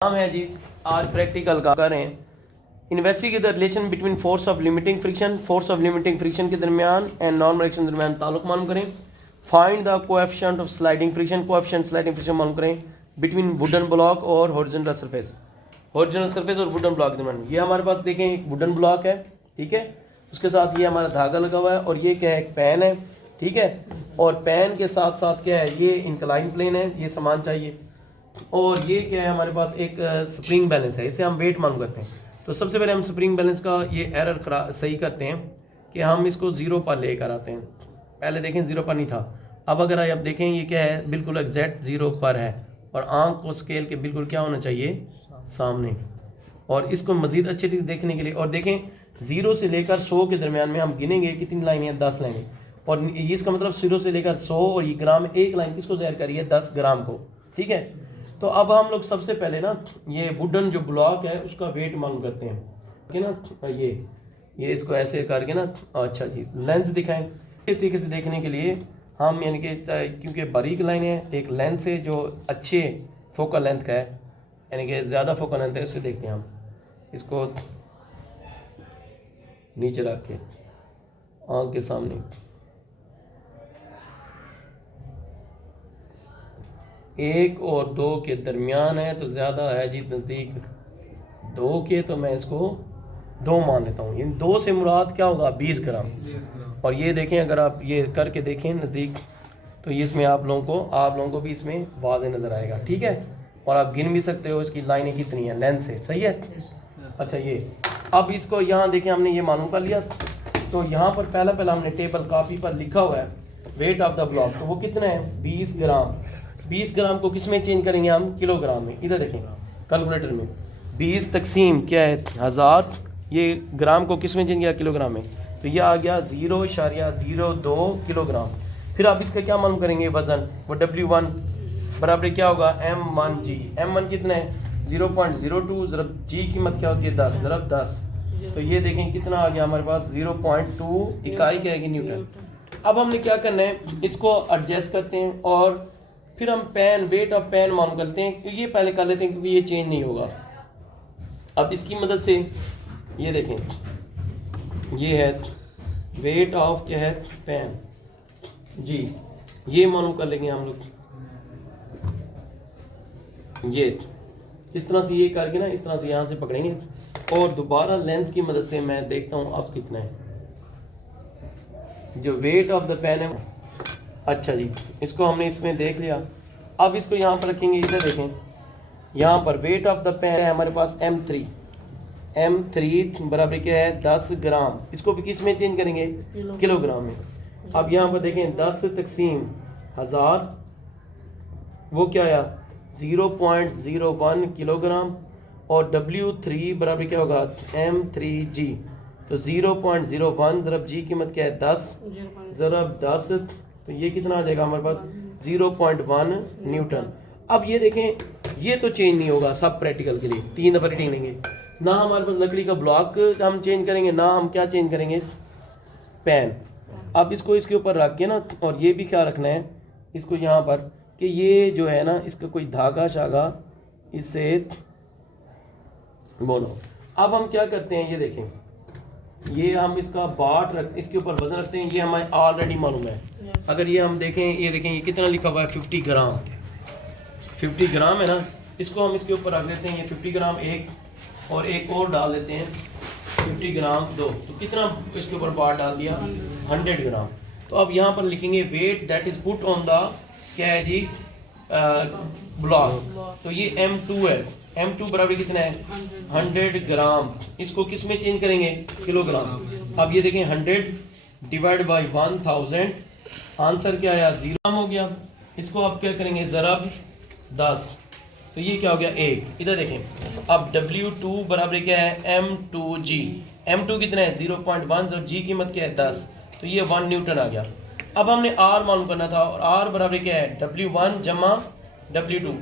नाम है जी। आज प्रैक्टिकल का कर रहे हैं। Investigate the relation between force of limiting friction के दरमियान एंड नॉर्मल एक्शन के दरमियान ताल्लुक मालूम करें। Find the coefficient of sliding friction मालूम करें बिटवीन वुडन ब्लॉक और हॉरिजॉन्टल सरफेस और वुडन ब्लॉक के दरमियान। ये हमारे पास देखें एक वुडन ब्लॉक है, ठीक है, उसके साथ ये हमारा धागा लगा हुआ है और ये क्या है, एक पेन है, ठीक है, और पेन के साथ साथ क्या है, ये इंक्लाइन प्लेन है, ये सामान चाहिए, और ये क्या है, हमारे पास एक स्प्रिंग बैलेंस है, इसे हम वेट मालूम करते हैं। तो सबसे पहले हम स्प्रिंग बैलेंस का ये एरर सही करते हैं कि हम इसको ज़ीरो पर लेकर आते हैं। पहले देखें ज़ीरो पर नहीं था, अब अगर आप देखें ये क्या है, बिल्कुल एग्जैक्ट ज़ीरो पर है और आंख को स्केल के बिल्कुल क्या होना चाहिए, सामने। और इसको मज़ीद अच्छे से देखने के लिए और देखें 0 से लेकर 100 के दरमियान में हम गिनेंगे कितनी लाइनें हैं, 10 लाइनें, और इसका मतलब 0 से लेकर 100 और ये ग्राम में एक लाइन किसको ज़ाहिर करिए, 10 ग्राम को, ठीक है। तो अब हम लोग सबसे पहले ना ये वुडन जो ब्लॉक है उसका वेट मालूम करते हैं कि ना ये इसको ऐसे करके ना, अच्छा जी, लेंस दिखाएं। इस तरीके से देखने के लिए हम यानी कि क्योंकि बारीक लाइन है, एक लेंस है जो अच्छे फोकल लेंथ का है, यानी कि ज़्यादा फोकल लेंथ है, उससे देखते हैं हम। इसको नीचे रख के आँख के सामने एक और 2 के दरमियान है, तो ज़्यादा है जी नज़दीक 2 के, तो मैं इसको 2 मान लेता हूँ। इन 2 से मुराद क्या होगा, 20 ग्राम। और ये देखें, अगर आप ये करके देखें नज़दीक, तो इसमें आप लोगों को भी इसमें वाज़े नज़र आएगा, ठीक है। और आप गिन भी सकते हो इसकी लाइनें कितनी हैं, लेंथ से, सही है। अच्छा, ये अब इसको यहाँ देखें, हमने ये मालूम कर लिया। तो यहाँ पर पहला हमने टेबल कापी पर लिखा हुआ है वेट ऑफ द ब्लॉक, तो वो कितना है, 20 ग्राम। 20 ग्राम को किस में चेंज करेंगे हम, किलोग्राम में। इधर देखें कैलकुलेटर में 20 तकसीम क्या है, 1000, ये ग्राम को किस में चेंज किया, किलोग्राम में, तो ये आ गया 0.02 किलोग्राम। फिर आप इसका क्या मालूम करेंगे, वज़न, वो W1 बराबर क्या होगा, M1G। M1 कितना है, 0.02 ज़रब G कीमत क्या होती है, 10 ज़रब 10, तो ये देखें कितना आ गया हमारे पास, 0.2 इकाई क्या है, न्यूटन। अब हमने क्या करना है, इसको एडजस्ट करते हैं और फिर हम वेट ऑफ पेन मालूम करते हैं। ये पहले कर लेते हैं क्योंकि ये चेंज नहीं होगा। अब इसकी मदद से ये देखें, ये है वेट ऑफ क्या है, पेन जी, ये मालूम कर लेंगे हम लोग। ये इस तरह से ये करके ना, इस तरह से यहाँ से पकड़ेंगे और दोबारा लेंस की मदद से मैं देखता हूँ अब कितना है जो वेट ऑफ द पेन है। अच्छा जी, इसको हमने इसमें देख लिया। अब इसको यहाँ पर रखेंगे, इधर देखें, यहाँ पर वेट ऑफ द पेन है हमारे पास M3 बराबर क्या है, 10 ग्राम। इसको भी किस में चेंज करेंगे, किलोग्राम में। अब यहाँ पर देखें 10 तकसीम 1000, वो क्या आया, 0.01 किलोग्राम, और W3 बराबर क्या होगा, M3G, तो 0.01 ज़रब G कीमत क्या है, 10 ज़रब 10, तो ये कितना आ जाएगा हमारे पास, 0.1 न्यूटन। अब ये देखें, ये तो चेंज नहीं होगा, सब प्रैक्टिकल के लिए 3 दफ़ा रीडिंग लेंगे ना। हमारे पास लकड़ी का ब्लॉक हम चेंज करेंगे ना, हम क्या चेंज करेंगे, पेन। अब इसको इसके ऊपर रख के ना, और ये भी क्या रखना है इसको यहाँ पर कि ये जो है ना, इसका कोई धागा शागा इससे बोलो। अब हम क्या करते हैं, ये देखें, ये हम इसका इसके ऊपर वजन रखते हैं, ये हमें ऑलरेडी मालूम है। अगर ये हम देखें, ये देखें, ये कितना लिखा हुआ है, 50 ग्राम। 50 ग्राम है ना, इसको हम इसके ऊपर रख देते हैं, ये 50 ग्राम एक, और एक और डाल देते हैं 50 ग्राम 2, तो कितना इसके ऊपर बार डाल दिया, 100 ग्राम। तो अब यहाँ पर लिखेंगे weight that is put on the क्या है जी, ब्लॉक, तो ये M2 है। M2 बराबर कितना है, 100 ग्राम। इसको किस में चेंज करेंगे, किलोग्राम। अब ये देखें 100 डिवाइड बाई 1000, आंसर क्या आया, 0 हो गया। इसको आप क्या करेंगे, ज़रब 10, तो ये क्या हो गया, 1। इधर देखें, अब W2 बराबर क्या है, M2G। M2 कितना है, 0.1 ज़रब G कीमत क्या है, 10, तो ये 1 न्यूटन आ गया। अब हमने R मालूम करना था, और R बराबर क्या है, W1 जमा W2।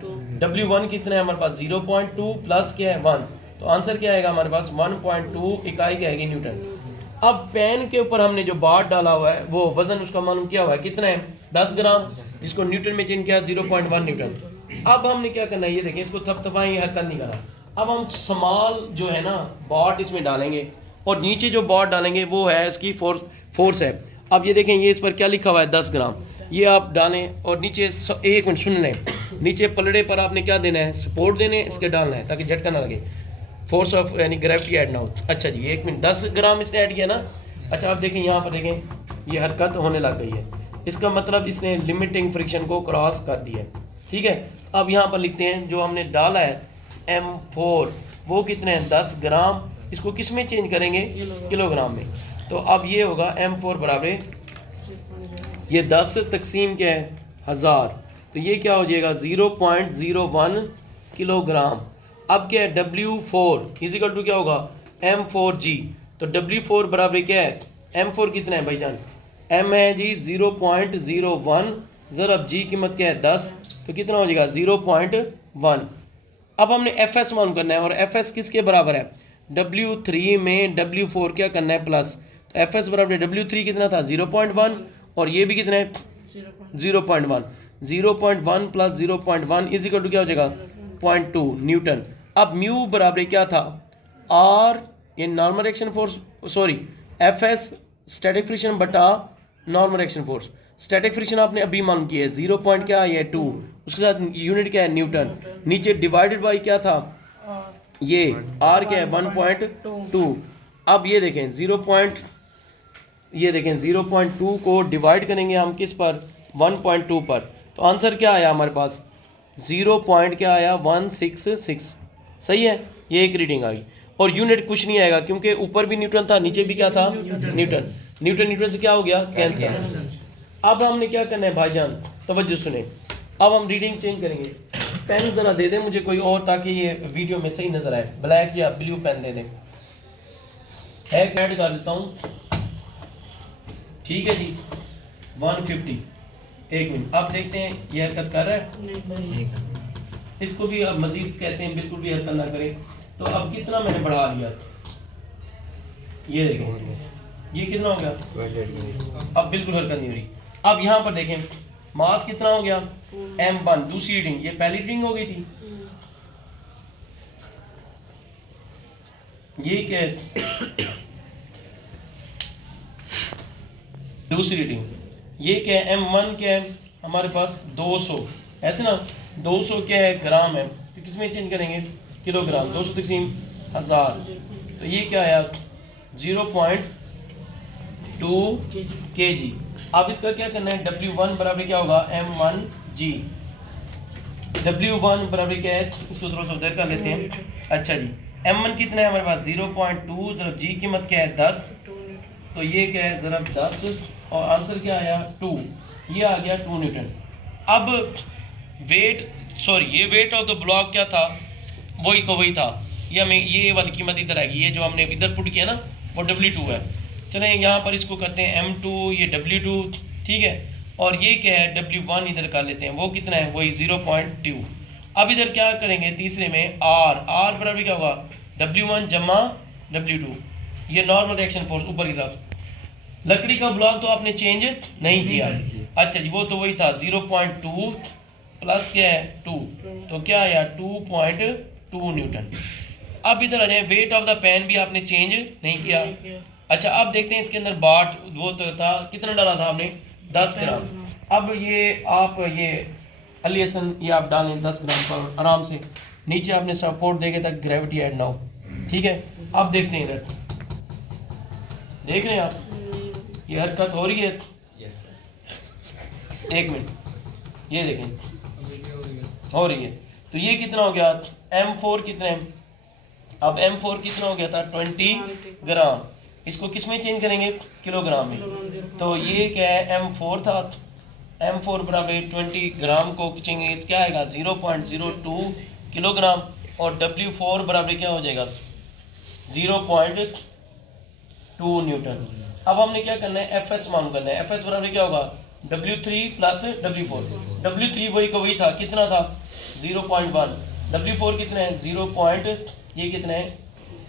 W1 कितना है हमारे पास, 0.2 प्लस क्या है, 1, तो आंसर क्या आएगा हमारे पास, 1.2 इकाई क्या आएगी, न्यूटन। अब पेन के ऊपर हमने जो बार डाला हुआ है, वो वजन उसका मालूम किया हुआ है, कितना है, 10 ग्राम, जिसको न्यूटन में चेंज किया 0.1 न्यूटन। अब हमने क्या करना है, ये देखें, इसको थपथपाएं, हरकत नहीं करना। अब हम स्मॉल जो है ना बॉट इसमें डालेंगे और नीचे जो बॉट डालेंगे वो है इसकी फोर्स है। अब ये देखें, ये इस पर क्या लिखा हुआ है 10 ग्राम, ये आप डालें और नीचे 1 मिनट सुन लें, नीचे पलड़े पर आपने क्या देना है, सपोर्ट देने, इसके डालना है ताकि झटका ना लगे, फोर्स ऑफ यानी ग्रेविटी ऐड ना हो। अच्छा जी, 1 मिनट, 10 ग्राम इसने ऐड किया ना। अच्छा आप देखें, यहाँ पर देखें ये हरकत होने लग गई है, इसका मतलब इसने लिमिटिंग फ्रिक्शन को क्रॉस कर दिया है। ठीक है, अब यहाँ पर लिखते हैं जो हमने डाला है M4 वो कितने हैं 10 ग्राम, इसको किस में चेंज करेंगे, किलोग्राम में। तो अब ये होगा M4 बराबर ये 10 तकसीम क्या है 1000, तो ये क्या हो जाएगा 0.01 किलोग्राम। अब क्या है W4 इजिकल टू क्या होगा M4G, तो W4 बराबर क्या है, M4 कितना है भाईजान, M है जी 0.01 ज़रब G कीमत क्या है 10, तो कितना हो जाएगा 0.1। अब हमने FS मालूम करना है और FS किसके बराबर है, W3 में W4 क्या करना है प्लस, तो FS बराबर W3 कितना था 0.1 और ये भी कितना है 0.1, 0.1 प्लस 0.1 इज इक्वल टू क्या हो जाएगा 0.2 न्यूटन। अब म्यू बराबर क्या था R ये normal action force, sorry FS static friction बटा normal action force. Static friction आपने अभी मालूम किया है 0 पॉइंट क्या है 2, उसके साथ यूनिट क्या है न्यूटन, नीचे डिवाइडेड बाई क्या था ये R क्या है 1.2। अब ये देखें 0.2 को डिवाइड करेंगे हम किस पर 1.2 पर, तो आंसर क्या आया हमारे पास 0 पॉइंट क्या आया 166। सही है, ये एक रीडिंग आ गई और यूनिट कुछ नहीं आएगा क्योंकि ऊपर भी न्यूटन था नीचे भी क्या था न्यूटन, न्यूटन से क्या हो गया कैंसिल। अब हमने क्या करना है भाईजान, तवज्जो सुने, अब हम रीडिंग चेंज करेंगे। पेन ज़रा दे दें मुझे कोई और ताकि ये वीडियो में सही नज़र आए, ब्लैक या ब्लू पेन दे दें, एक ऐड कर लेता हूँ। ठीक है जी 150। एक मिनट, अब देखते हैं ये हरकत कर रहा है, इसको भी अब मजीद कहते हैं बिल्कुल भी हरकत ना करें। तो अब कितना मैंने बढ़ा लिया, ये देखो ये कितना हो गया, अब बिल्कुल हरकत नहीं हो रही। अब यहाँ पर देखें मास कितना हो गया M1, दूसरी रीडिंग, ये पहली रीडिंग हो गई थी, ये क्या है दूसरी रीडिंग, ये क्या है M1 क्या है हमारे पास 200, ऐसे ना 200 क्या है ग्राम है, तो किस में चेंज करेंगे किलोग्राम, 200 तकसीम 1000, तो ये क्या आया 0.2 kg। अब इसका क्या करना है W1 बराबर क्या होगा M1G, W1 बराबर क्या है, इसको थोड़ा सा उधर कर लेते हैं। अच्छा जी M1 कितना है हमारे पास 0.2 ज़रब G कीमत क्या है 10, तो ये क्या है ज़रब 10 और आंसर क्या आया 2, ये आ गया 2 न्यूटन। अब ये वेट ऑफ द ब्लॉक क्या था, वही था, ये हमें ये वाली कीमत इधर आएगी, ये जो हमने इधर पुट किया ना वो W2 है। चलें यहाँ पर इसको करते हैं M2, ये W2 ठीक है, और ये क्या है W1 इधर कर लेते हैं, वो कितना है वही 0.2। अब इधर क्या करेंगे तीसरे में R बराबर क्या होगा W1 जमा W2, ये नॉर्मल रिएक्शन फोर्स ऊपर की तरफ। लकड़ी का ब्लॉक तो आपने चेंज नहीं किया, अच्छा जी वो तो वही था 0.2 प्लस क्या है 2, तो क्या आया 2.2 न्यूटन। अब इधर आ जाए, वेट ऑफ द पेन भी आपने चेंज नहीं किया। अच्छा अब देखते हैं इसके अंदर बाट वो तो था, कितना डाला था आपने 10 ग्राम। अब ये आप ये अलिएसन ये आप डालें 10 ग्राम पर आराम से, नीचे आपने सपोर्ट देके तक ग्रेविटी ऐड ना हो। ठीक है, अब देखते हैं इधर, देख रहे हैं आप ये हरकत हो रही है, एक मिनट ये देखें हो रही है, तो ये कितना हो गया M4 कितने, अब M4 कितना हो गया था 20 ग्राम, इसको किस में चेंज करेंगे किलोग्राम में, तो ये क्या है M4 था, M4 बराबर 20 ग्राम को खींचेंगे क्या आएगा 0.02 किलोग्राम, और W4 बराबर क्या हो जाएगा 0.2 न्यूटन। अब हमने क्या करना है FS मालूम करना है, FS बराबर क्या होगा W3 प्लस W4, W3 वही का वही था, कितना था 0.1, W4 कितना है 0. ये कितना है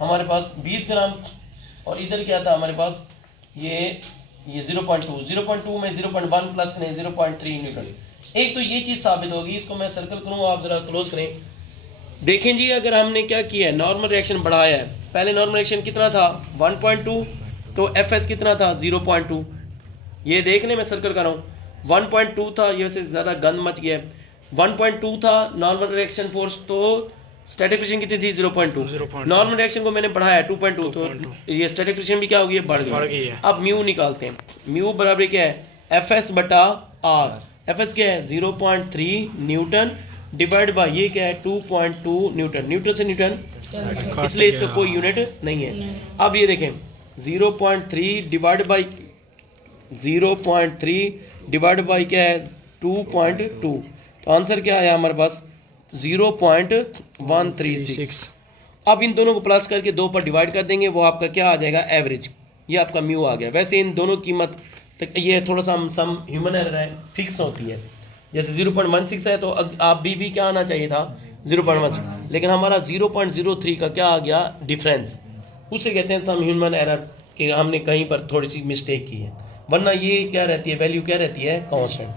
हमारे पास 20 ग्राम, और इधर क्या था हमारे पास ये 0.2 में 0.1 प्लस करें 0.3 न्यूटन, एक तो ये चीज़ साबित होगी, इसको मैं सर्कल करूँ, आप ज़रा क्लोज करें। देखें जी, अगर हमने क्या किया है, नॉर्मल रिएक्शन बढ़ाया है। पहले नॉर्मल रिएक्शन कितना था 1.2, तो एफ एस कितना था 0.2। ये देख लें, मैं सर्कल कर रहा हूँ, 1.2 था, ये वैसे ज़्यादा गंद मच गया है। 1.2 था नॉर्मल रिएक्शन फोर्स, तो स्टैटिक फ्रिक्शन कितनी थी 0.2। नॉर्मल रिएक्शन को मैंने बढ़ाया 2.2, तो ये स्टैटिक फ्रिक्शन भी क्या हो गई है, बढ़ गई है। अब म्यू निकालते हैं, म्यू बराबर क्या है एफ एस बटा आर। एफ एस क्या है 0.3 न्यूटन डिवाइड बाय ये क्या है 2.2 न्यूटन, न्यूटन से न्यूटन, इसलिए इसका कोई यूनिट नहीं है। अब ये देखें 0.3 डिवाइड बाई 0.3 डिवाइड बाई क्या है 2.2, तो आंसर क्या आया हमारे पास 0.136। अब इन दोनों को प्लस करके 2 पर डिवाइड कर देंगे, वो आपका क्या आ जाएगा एवरेज, ये आपका म्यू आ गया। वैसे इन दोनों कीमत ये थोड़ा सा सम ह्यूमन एरर है, फिक्स होती है। जैसे 0.16 है तो आप भी क्या आना चाहिए था 0.16, लेकिन हमारा 0.03 का क्या आ गया डिफरेंस, उसे कहते हैं सम ह्यूमन एरर, कि हमने कहीं पर थोड़ी सी मिस्टेक की है, वरना ये क्या रहती है वैल्यू क्या रहती है कांस्टेंट।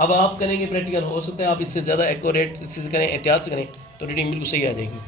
अब आप करेंगे प्रैक्टिकल, हो सकता है आप इससे ज़्यादा एक्यूरेट इससे करें, एहतियात से करें, तो रीडिंग बिल्कुल सही आ जाएगी।